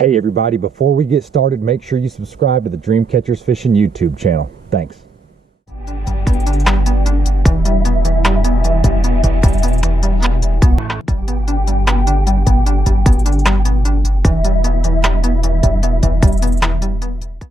Hey everybody, before we get started, make sure you subscribe to the Dream Catchers Fishing YouTube channel. Thanks. I'm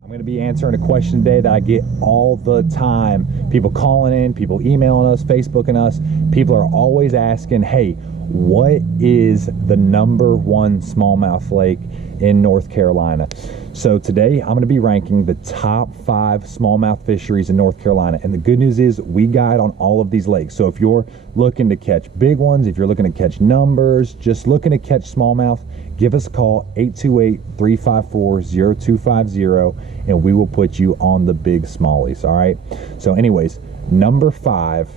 going to be answering a question today that I get all the time. People calling in, people emailing us, Facebooking us. People are always asking, hey, what is the #1 smallmouth lake in North Carolina? So today I'm going to be ranking the top 5 smallmouth fisheries in North Carolina, and the good news is we guide on all of these lakes. So if you're looking to catch big ones, if you're looking to catch numbers, just looking to catch smallmouth, give us a call, 828-354-0250, and we will put you on the big smallies. All right, so anyways, number 5,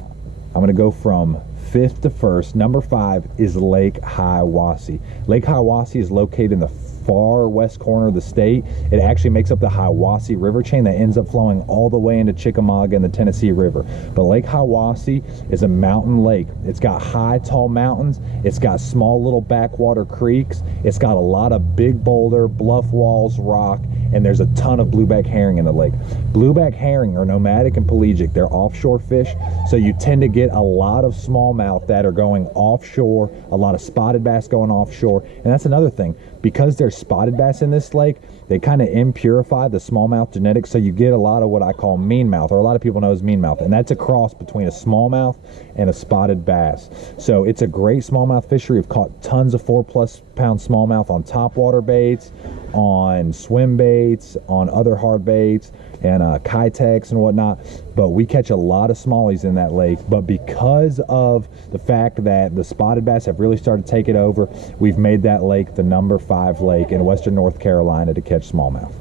I'm going to go from 5th to 1st. Number 5 is Lake Hiwassee. Lake Hiwassee is located in the far west corner of the state. It actually makes up the Hawasi river chain that ends up flowing all the way into Chickamauga and the Tennessee River. But Lake Hiwassee is a mountain lake. It's got high, tall mountains. It's got small little backwater creeks. It's got a lot of big boulder, bluff walls, rock, and there's a ton of blueback herring in the lake. Blueback herring are nomadic and pelagic. They're offshore fish, so you tend to get a lot of smallmouth that are going offshore, a lot of spotted bass going offshore. And that's another thing, because there's spotted bass in this lake, they kind of impurify the smallmouth genetics, so you get a lot of what I call meanmouth, or a lot of people know as meanmouth, and that's a cross between a smallmouth and a spotted bass. So it's a great smallmouth fishery. We've caught tons of 4+ pound smallmouth on topwater baits, on swim baits, on other hard baits, and Kitex and whatnot. But we catch a lot of smallies in that lake. But because of the fact that the spotted bass have really started to take it over, we've made that lake the number 5 lake in western North Carolina to catch smallmouth.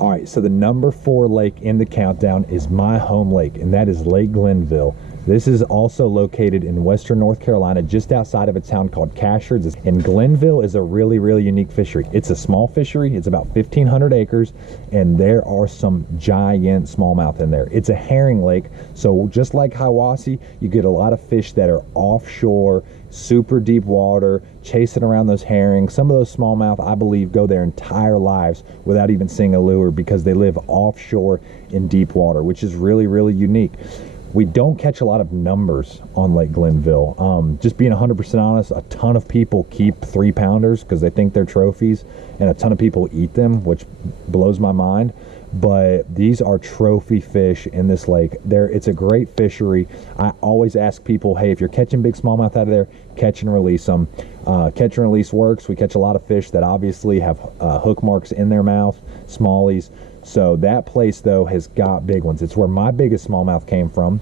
All right, so the number 4 lake in the countdown is my home lake, and that is Lake Glenville. This is also located in western North Carolina, just outside of a town called Cashards. And Glenville is a really, really unique fishery. It's a small fishery. It's about 1,500 acres, and there are some giant smallmouth in there. It's a herring lake, so just like Hiwassee, you get a lot of fish that are offshore, super deep water, chasing around those herrings. Some of those smallmouth, I believe, go their entire lives without even seeing a lure because they live offshore in deep water, which is really, really unique. We don't catch a lot of numbers on Lake Glenville. Just being 100% honest, a ton of people keep 3-pounders because they think they're trophies, and a ton of people eat them, which blows my mind. But these are trophy fish in this lake. It's a great fishery. I always ask people, hey, if you're catching big smallmouth out of there, catch and release them. Catch and release works. We catch a lot of fish that obviously have hook marks in their mouth, smallies. So that place, though, has got big ones. It's where my biggest smallmouth came from,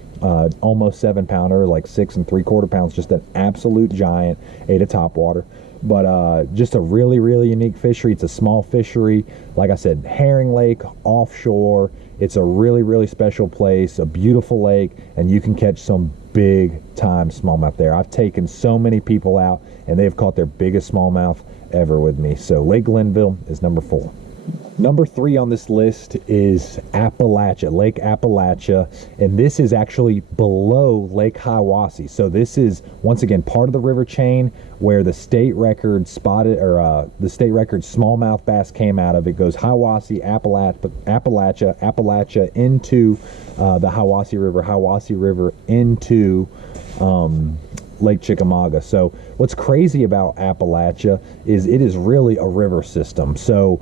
almost 7-pounder, like 6 3/4 pounds, just an absolute giant, ate a topwater. But just a really, really unique fishery. It's a small fishery. Like I said, herring lake, offshore. It's a really, really special place, a beautiful lake, and you can catch some big time smallmouth there. I've taken so many people out, and they've caught their biggest smallmouth ever with me. So Lake Glenville is number 4. Number 3 on this list is Appalachia, Lake Appalachia, and this is actually below Lake Hiwassee. So this is, once again, part of the river chain where the state record the state record smallmouth bass came out of. It goes Hiwassee, Appalachia into the Hawasi River into Lake Chickamauga. So what's crazy about Appalachia is it is really a river system. So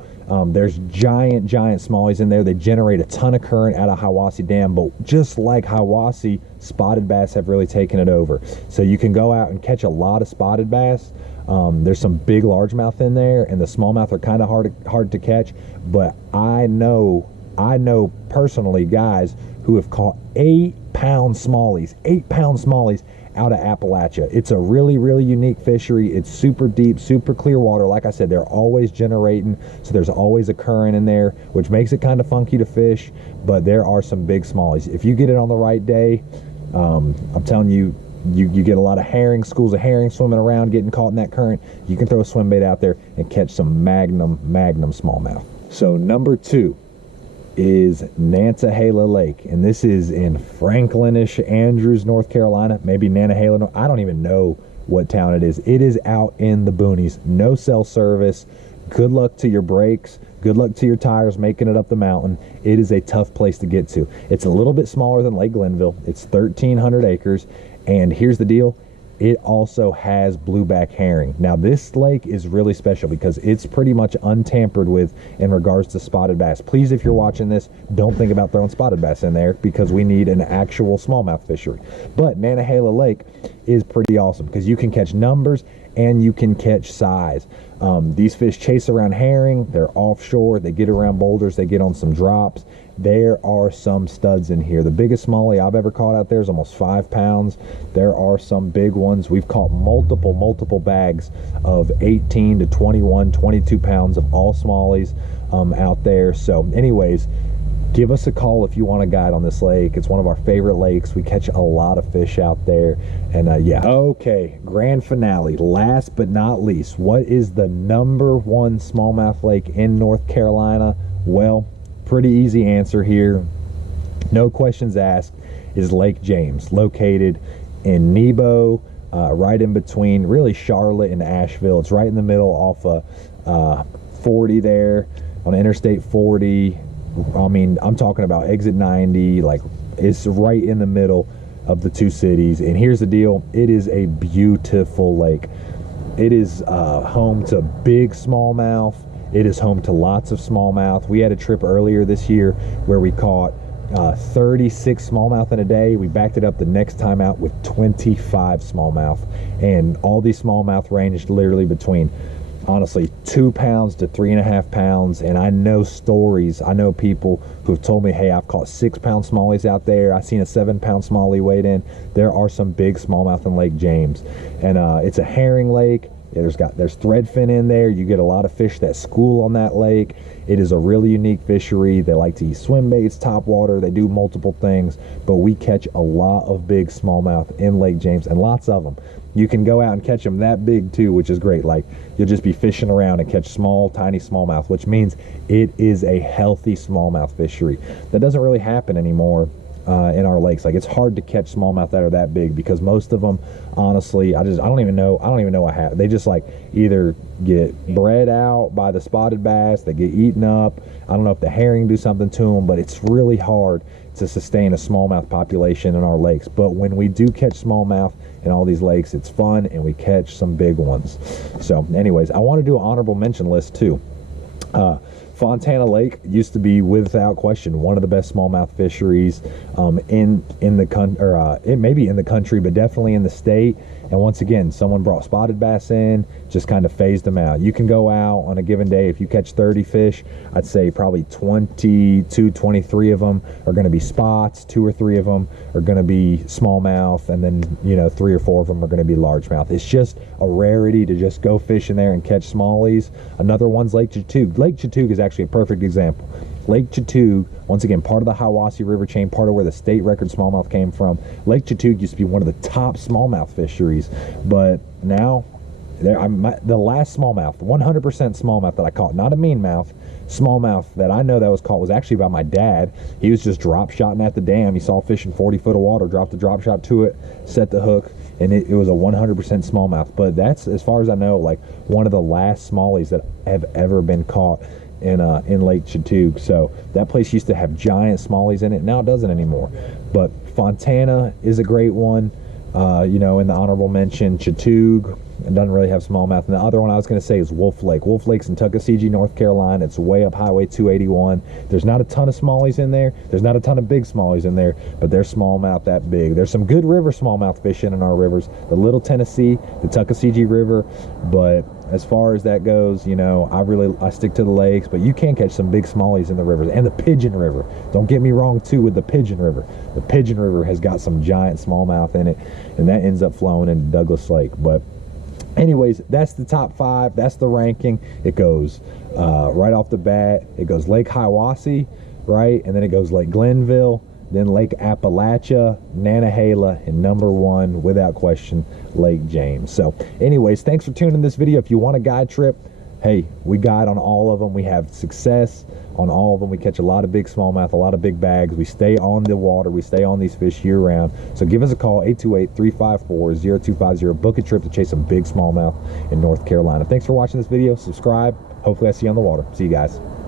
there's giant smallies in there. They generate a ton of current out of Hiwassee Dam, but just like Hiwassee, spotted bass have really taken it over. So you can go out and catch a lot of spotted bass. There's some big largemouth in there, and the smallmouth are kind of hard to catch. But I know personally guys who have caught 8-pound smallies out of Appalachia. It's a really, really unique fishery. It's super deep, super clear water. Like I said, they're always generating, so there's always a current in there, which makes it kind of funky to fish, but there are some big smallies. If you get it on the right day, I'm telling you, you get a lot of herring, schools of herring swimming around, getting caught in that current. You can throw a swim bait out there and catch some magnum smallmouth. So number 2 is Nantahala Lake, and this is in Franklinish, Andrews, North Carolina, maybe Nantahala. I don't even know what town it is. It is out in the boonies. No cell service, good luck to your brakes. Good luck to your tires making it up the mountain. It is a tough place to get to. It's a little bit smaller than Lake Glenville. It's 1,300 acres. And here's the deal. It also has blueback herring. Now, this lake is really special because it's pretty much untampered with in regards to spotted bass. Please, if you're watching this, don't think about throwing spotted bass in there because we need an actual smallmouth fishery. But Nantahala Lake is pretty awesome because you can catch numbers and you can catch size. These fish chase around herring. They're offshore. They get around boulders. They get on some drops. There are some studs in here. The biggest smallie I've ever caught out there is almost 5 pounds. There are some big ones. We've caught multiple bags of 18 to 21, 22 pounds of all smallies out there. So anyways, give us a call if you want a guide on this lake. It's one of our favorite lakes. We catch a lot of fish out there. And yeah. Okay, grand finale. Last but not least, what is the #1 smallmouth lake in North Carolina? Well, pretty easy answer here. No questions asked. Is Lake James, located in Nebo, right in between really Charlotte and Asheville. It's right in the middle off of 40 there on Interstate 40. I mean, I'm talking about exit 90. Like, it's right in the middle of the two cities. And here's the deal. It is a beautiful lake. It is home to big smallmouth. It is home to lots of smallmouth. We had a trip earlier this year where we caught 36 smallmouth in a day. We backed it up the next time out with 25 smallmouth. And all these smallmouth ranged literally between, honestly, 2 pounds to 3.5 pounds. And I know stories. I know people who've told me, hey, I've caught 6-pound smallies out there. I've seen a 7-pound smallie weighed in. There are some big smallmouth in Lake James. And it's a herring lake. There's threadfin in there. You get a lot of fish that school on that lake. It is a really unique fishery. They like to eat swim baits, top water. They do multiple things, but we catch a lot of big smallmouth in Lake James, and lots of them. You can go out and catch them that big too, which is great. Like, you'll just be fishing around and catch small, tiny smallmouth, which means it is a healthy smallmouth fishery. That doesn't really happen anymore in our lakes. Like, it's hard to catch smallmouth that are that big because most of them, honestly, I don't even know what happens. They just like either get bred out by the spotted bass, they get eaten up. I don't know if the herring do something to them, but it's really hard to sustain a smallmouth population in our lakes. But when we do catch smallmouth in all these lakes, it's fun, and we catch some big ones. So anyways, I want to do an honorable mention list too. Fontana Lake used to be, without question, one of the best smallmouth fisheries in the country, or it may be in the country, but definitely in the state. And once again, someone brought spotted bass in, just kind of phased them out. You can go out on a given day, if you catch 30 fish, I'd say probably 22, 23 of them are going to be spots, 2 or 3 of them are going to be smallmouth, and then, you know, 3 or 4 of them are going to be largemouth. It's just a rarity to just go fishing there and catch smallies. Another one's Lake Chatuge. Lake Chatuge is actually a perfect example. Lake Chatuge, once again, part of the Hiwassee River chain, part of where the state record smallmouth came from. Lake Chatuge used to be one of the top smallmouth fisheries, but now, the last smallmouth, 100% smallmouth that I caught, not a mean mouth, smallmouth that I know that was caught was actually by my dad. He was just drop shotting at the dam. He saw fish in 40 foot of water, dropped the drop shot to it, set the hook, and it was a 100% smallmouth. But that's, as far as I know, like one of the last smallies that have ever been caught in Lake Chatuge. So that place used to have giant smallies in it. Now it doesn't anymore. But Fontana is a great one. You know, in the honorable mention, Chatuge, it doesn't really have smallmouth. And the other one I was going to say is Wolf Lake. Wolf Lake's in Tuckasegee, North Carolina. It's way up Highway 281. There's not a ton of smallies in there. There's not a ton of big smallies in there, but there's smallmouth that big. There's some good river smallmouth fishing in our rivers. The Little Tennessee, the Tuckasegee River. But as far as that goes, you know, I stick to the lakes, but you can catch some big smallies in the rivers. And the Pigeon River. Don't get me wrong, too, with the Pigeon River. The Pigeon River has got some giant smallmouth in it, and that ends up flowing into Douglas Lake. But anyways, that's the top 5. That's the ranking. It goes right off the bat. It goes Lake Hiwassee, right? And then it goes Lake Glenville, then Lake Appalachia, Nantahala, and #1, without question, Lake James. So anyways, thanks for tuning in this video. If you want a guide trip, hey, we guide on all of them. We have success on all of them. We catch a lot of big smallmouth, a lot of big bags. We stay on the water. We stay on these fish year round. So give us a call, 828-354-0250. Book a trip to chase some big smallmouth in North Carolina. Thanks for watching this video. Subscribe. hopefully I see you on the water. See you guys.